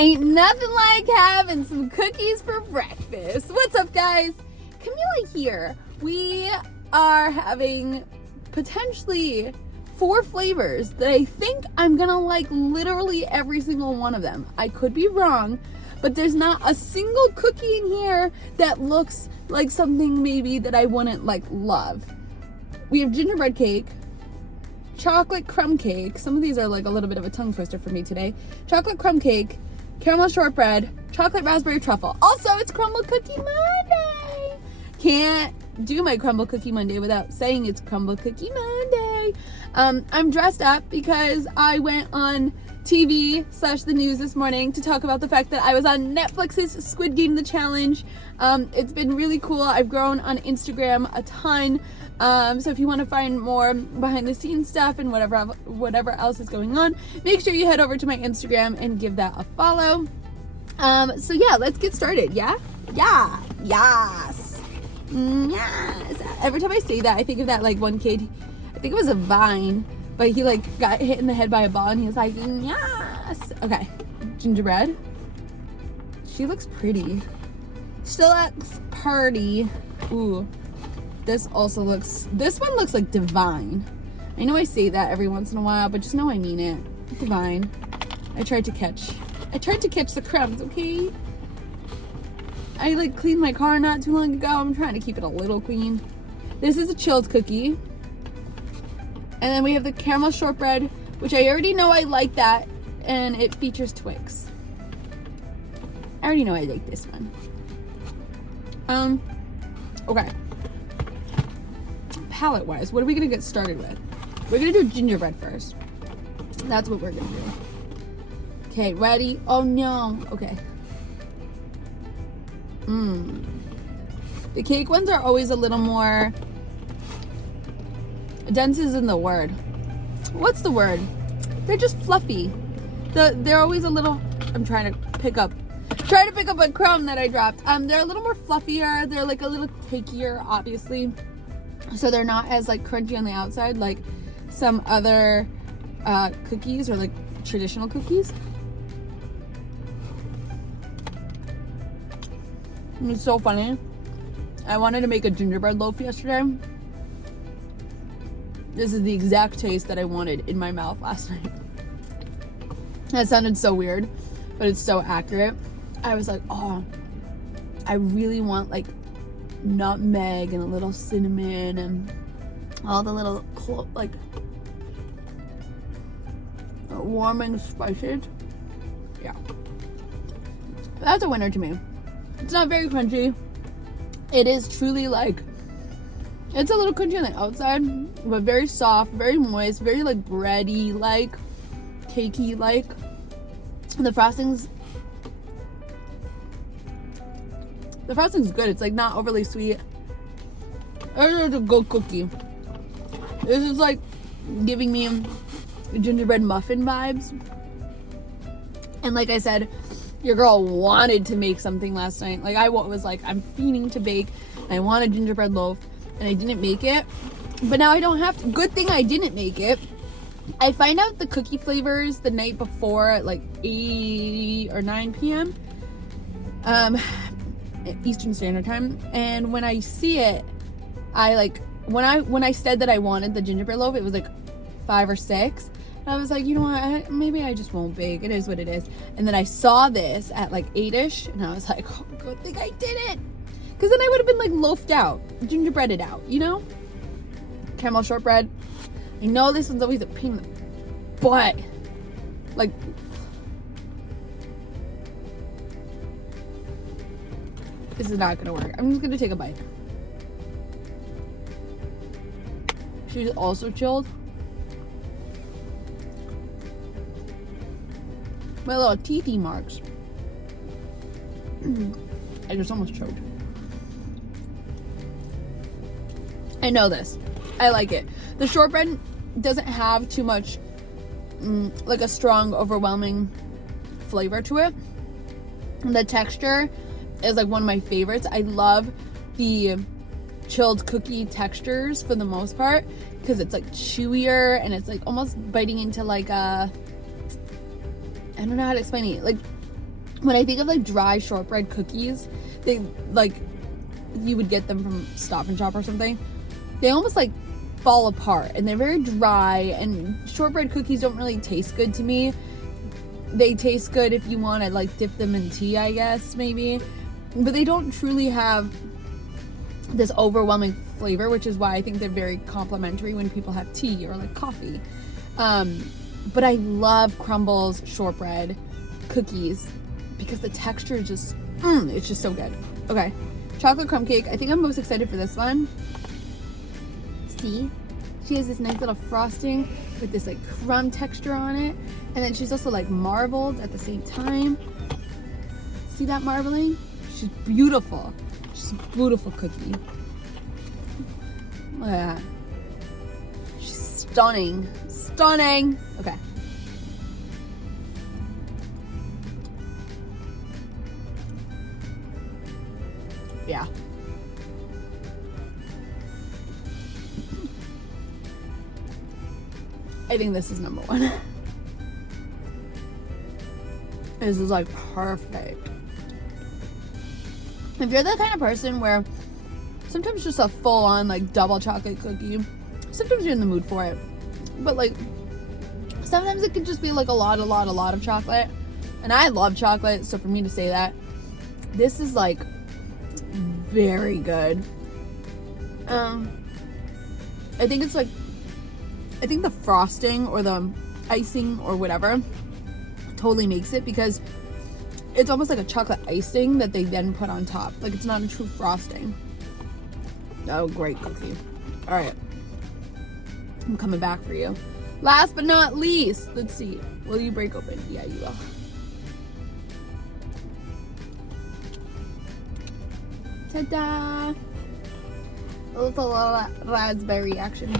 Ain't nothing like having some cookies for breakfast. What's up, guys? Camilla here. We are having potentially 4 flavors that I think I'm gonna like literally every single one of them. I could be wrong, but there's not a single cookie in here that looks like something maybe that I wouldn't like love. We have gingerbread cake, chocolate crumb cake. Some of these are like a little bit of a tongue twister for me today. Chocolate crumb cake, caramel shortbread, chocolate raspberry truffle. Also, it's Crumble Cookie Monday. Can't do my Crumble Cookie Monday without saying it's Crumble Cookie Monday. I'm dressed up because I went on TV/the news this morning to talk about the fact that I was on Netflix's Squid Game The Challenge. It's been really cool. I've grown on Instagram a ton. So if you want to find more behind the scenes stuff and whatever else is going on, make sure you head over to my Instagram and give that a follow. So yeah, let's get started. Yes. Every time I say that, I think of that like one kid, I think it was a Vine, but he like got hit in the head by a ball and he was like, yes. Okay, gingerbread. She looks pretty. She looks pretty. Ooh. This one looks like divine. I know I say that every once in a while, but just know I mean it. Divine. I tried to catch the crumbs, okay? I like cleaned my car not too long ago. I'm trying to keep it a little clean. This is a chilled cookie. And then we have the caramel shortbread, which I already know I like that, and it features Twix. I already know I like this one. Okay. Palette wise, what are we gonna get started with? We're gonna do gingerbread first. That's what we're gonna do. Okay, ready? Oh no. Okay. The cake ones are always a little more dense isn't the word. What's the word? They're just fluffy. They're always a little. I'm trying to pick up a crumb that I dropped. They're a little more fluffier. They're like a little cakier, obviously. So they're not as like crunchy on the outside like some other cookies or like traditional cookies. It's so funny. I wanted to make a gingerbread loaf yesterday. This is the exact taste that I wanted in my mouth last night. That sounded so weird, but it's so accurate. I was like, oh, I really want like nutmeg and a little cinnamon and all the little like warming spices. Yeah, that's a winner to me. It's not very crunchy. It is truly like, it's a little crunchy on the outside, but very soft, very moist, very like bready, like cakey, like. The frosting's good. It's like not overly sweet. It's a good cookie. This is like giving me gingerbread muffin vibes. And like I said, your girl wanted to make something last night. Like I was like, I'm fiending to bake. And I want a gingerbread loaf, and I didn't make it. But now I don't have to. Good thing I didn't make it. I find out the cookie flavors the night before at like 8 or 9 p.m. Eastern Standard Time, and when I see it, I like when I said that I wanted the gingerbread loaf, it was like 5 or 6, and I was like, you know what, maybe I just won't bake. It is what it is. And then I saw this at like 8ish, and I was like, oh, good thing I did it, because then I would have been like loafed out, gingerbreaded out, you know. Caramel shortbread. I know this one's always a pain in the butt, like. This is not gonna work. I'm just gonna take a bite. She's also chilled. My little teethy marks. I just almost choked. I know this. I like it. The shortbread doesn't have too much, like a strong, overwhelming flavor to it. The texture is like one of my favorites. I love the chilled cookie textures for the most part because it's like chewier and it's like almost biting into like a, I don't know how to explain it, like when I think of like dry shortbread cookies, they like, you would get them from Stop and Shop or something. They almost like fall apart and they're very dry, and shortbread cookies don't really taste good to me. They taste good if you want to like dip them in tea, I guess, maybe, but they don't truly have this overwhelming flavor, which is why I think they're very complimentary when people have tea or like coffee. But I love CRUMBL's shortbread cookies because the texture is just, it's just so good. Okay, chocolate crumb cake. I think I'm most excited for this one. See, she has this nice little frosting with this like crumb texture on it, and then she's also like marbled at the same time. See that marbling? She's beautiful. She's a beautiful cookie. Look at that. She's stunning. Stunning. Okay. Yeah. I think this is number one. This is like perfect. If you're the kind of person where sometimes just a full-on like double chocolate cookie, sometimes you're in the mood for it, but like sometimes it could just be like a lot of chocolate, and I love chocolate, so for me to say that, this is like very good. I think it's like, I think the frosting or the icing or whatever totally makes it, because it's almost like a chocolate icing that they then put on top. Like, it's not a true frosting. Oh, great cookie. All right. I'm coming back for you. Last but not least, let's see. Will you break open? Yeah, you will. Ta-da! A little raspberry action.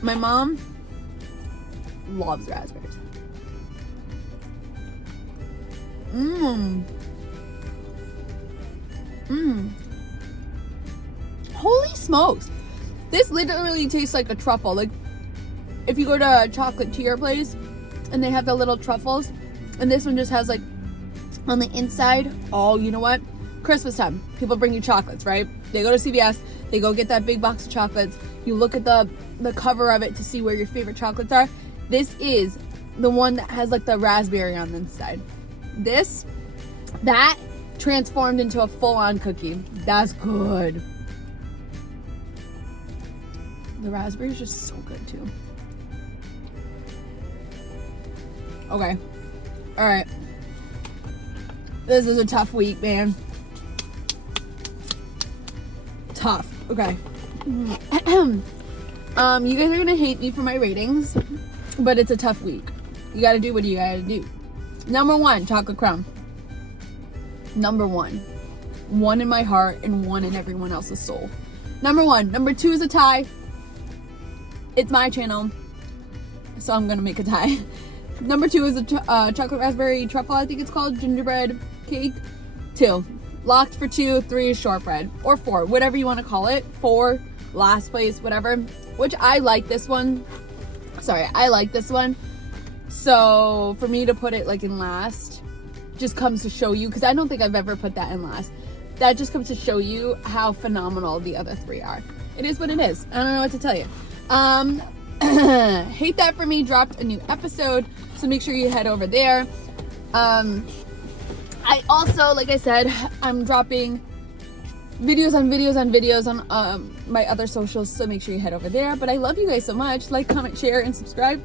My mom loves raspberries. Holy smokes! This literally tastes like a truffle. Like, if you go to a chocolatier place and they have the little truffles, and this one just has like on the inside, oh, you know what? Christmas time, people bring you chocolates, right? They go to CVS, they go get that big box of chocolates. You look at the cover of it to see where your favorite chocolates are. This is the one that has like the raspberry on the inside. That transformed into a full-on cookie. That's good. The raspberry is just so good too. Okay. All right. This is a tough week, man. Tough. Okay. You guys are gonna hate me for my ratings, but it's a tough week. You gotta do what you gotta do. Number one, chocolate crumb. Number one. One in my heart and one in everyone else's soul. Number one. Number two is a tie. It's my channel, so I'm gonna make a tie. Number two is a chocolate raspberry truffle, I think it's called, gingerbread cake. 2. Locked for 2. 3 is shortbread. Or 4, whatever you want to call it. 4, last place, whatever. Which I like this one. Sorry, I like this one. So for me to put it like in last just comes to show you, because I don't think I've ever put that in last. That just comes to show you how phenomenal the other 3 are. It is what it is. I don't know what to tell you. Hate That For Me dropped a new episode, so make sure you head over there. I also, like I said, I'm dropping videos on my other socials, so make sure you head over there. But I love you guys so much. Like, comment, share, and subscribe.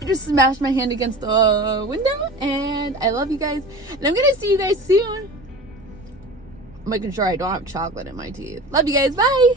I just smashed my hand against the window, and I love you guys, and I'm gonna see you guys soon. I'm making sure I don't have chocolate in my teeth. Love you guys. Bye.